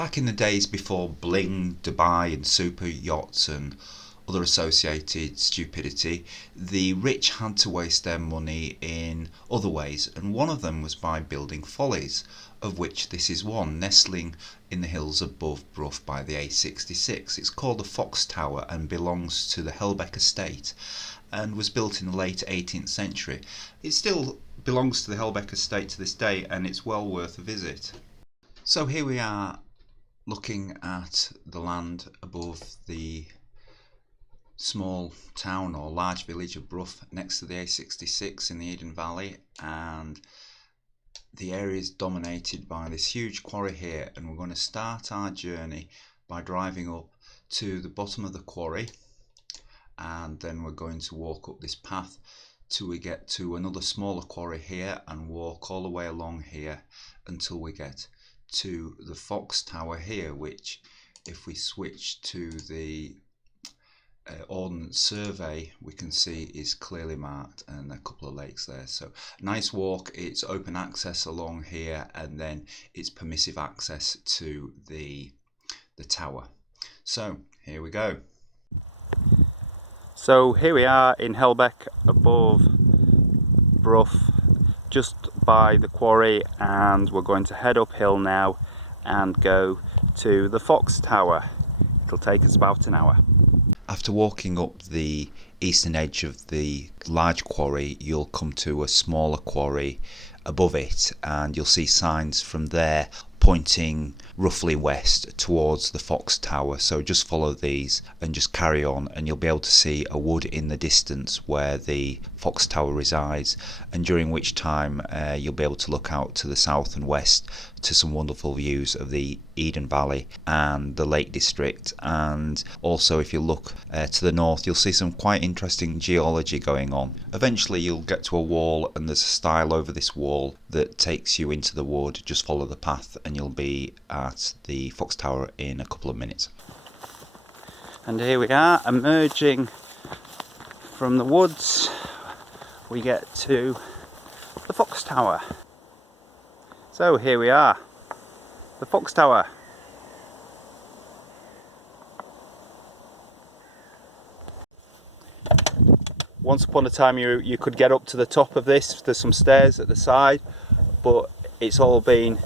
Back in the days before bling, Dubai and super yachts and other associated stupidity, the rich had to waste their money in other ways, and one of them was by building follies, of which this is one, nestling in the hills above Brough by the A66. It's called the Fox Tower and belongs to the Helbeck estate and was built in the late 18th century. It still belongs to the Helbeck estate to this day, and it's well worth a visit. So here we are looking at the land above the small town or large village of Brough next to the A66 in the Eden Valley, and the area is dominated by this huge quarry here, and we're going to start our journey by driving up to the bottom of the quarry, and then we're going to walk up this path till we get to another smaller quarry here and walk all the way along here until we get to the Fox Tower here, which if we switch to the Ordnance Survey we can see is clearly marked, and a couple of lakes there. So nice walk. It's open access along here, and then it's permissive access to the tower. So here we go. So here we are in Helbeck above Brough, just by the quarry, and we're going to head uphill now and go to the Fox Tower. It'll take us about an hour. After walking up the eastern edge of the large quarry, you'll come to a smaller quarry above it, and you'll see signs from there pointing roughly west towards the Fox Tower. So just follow these and just carry on, and you'll be able to see a wood in the distance where the Fox Tower resides, and during which time you'll be able to look out to the south and west to some wonderful views of the Eden Valley and the Lake District. And also if you look to the north, you'll see some quite interesting geology going on. Eventually you'll get to a wall, and there's a stile over this wall that takes you into the wood. Just follow the path and you'll be at the Fox Tower in a couple of minutes. And here we are, emerging from the woods. We get to the Fox Tower. So here we are, the Fox Tower. Once upon a time you could get up to the top of this. There's some stairs at the side, but it's all been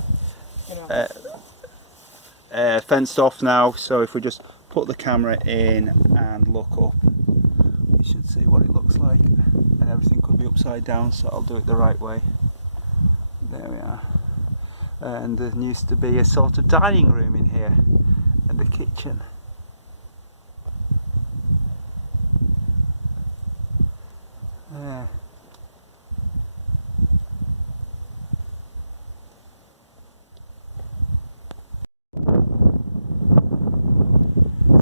fenced off now. So if we just put the camera in and look up, you should see what it looks like, and everything could be upside down, so I'll do it the right way. There we are. And there used to be a sort of dining room in here and a kitchen. There.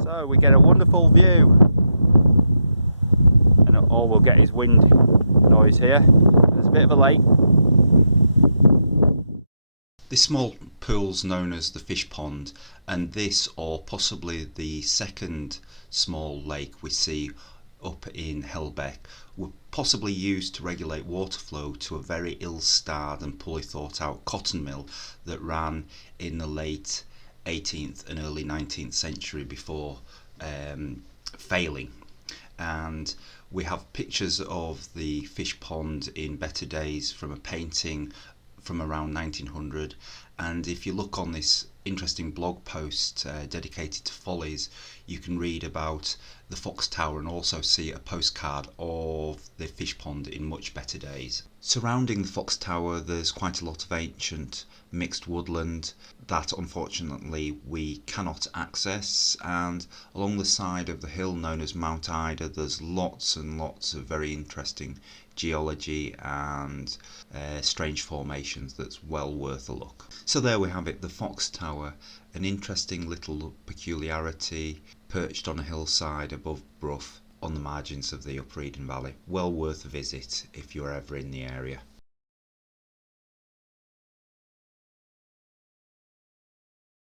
So we get a wonderful view, and all we'll get is wind noise here. There's a bit of a lake. This small pool's known as the fish pond, and this, or possibly the second small lake we see up in Helbeck, were possibly used to regulate water flow to a very ill-starred and poorly thought out cotton mill that ran in the late 18th and early 19th century before failing. And we have pictures of the fish pond in better days from a painting from around 1900, and if you look on this interesting blog post dedicated to Follies, you can read about the Fox Tower and also see a postcard of the fish pond in much better days. Surrounding the Fox Tower there's quite a lot of ancient mixed woodland that unfortunately we cannot access, and along the side of the hill known as Mount Ida there's lots and lots of very interesting geology and strange formations that's well worth a look. So there we have it, the Fox Tower, an interesting little peculiarity perched on a hillside above Brough on the margins of the Upper Eden Valley. Well worth a visit if you're ever in the area.